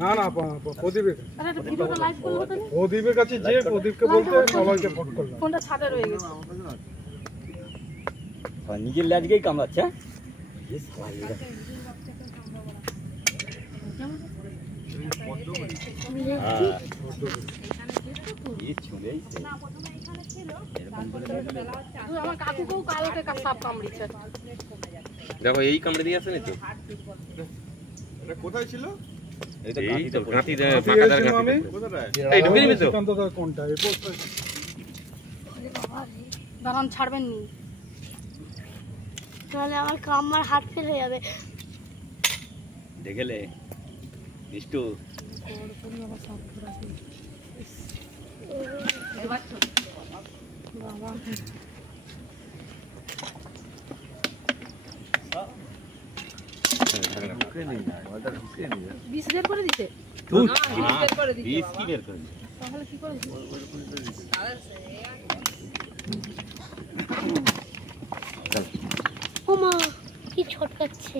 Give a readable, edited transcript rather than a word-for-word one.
না না প্রদীপের প্রদীপের কাছে যে প্রদীপকে বলতে সবাইকে ফোন করলাম। ফোনটা ছাদে রয়ে গেছে। নিজের ল্যাজকেই কামড়াচ্ছে। আমার কাকুকেও কালকে সাপ কামড়িয়েছে। দেখো এই কামড়ে দিয়ে আসেনি তো। এটা কোথায় ছিল? এই তো গাঁতি ফাঁকাদার গাঁতি। এই ঢুকে নিবি তো? কোনটা? এই পোস্টটা দাঁড়ান, ছাড়বেন নি। তাহলে আমার কামার হাত ফেল হয়ে যাবে। দেখলে মিষ্টু বিষ বের করে দিতে। বিষ কি বের করে তাহলে কি করে? ওমা কি ছটকাচ্ছে।